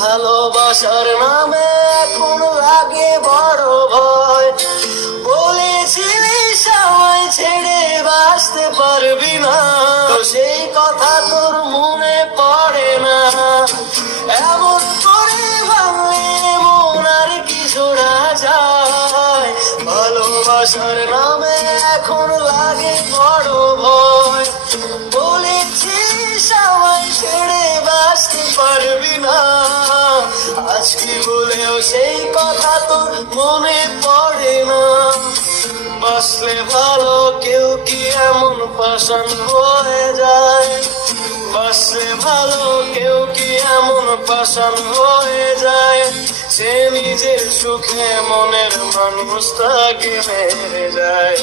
ভালোবাসার নামে এখন লাগে বড় ভয়। বলেছিলি সবাই ছেড়ে বাঁচতে পারবি না, তো সেই কথা তোর মনে পড়ে না। এমন করে ভাঙলে মন আর কি জোড়া যায়। ভালোবাসার নামে এখন লাগে বড় ভয়। বলেছিস সবাই ছেড়ে বাঁচতে পারবি না, আজকে বলেও সেই কথা তোর মনে পড়ে না। বাঁচলে ভালো কেউ কি এমন পাষাণ হয়ে যায়। বাঁচলে ভালো কেউ কি এমন পাষাণ হয়ে যায়। সে নিজের সুখে মনের মানুষটাকে মেরে যায়।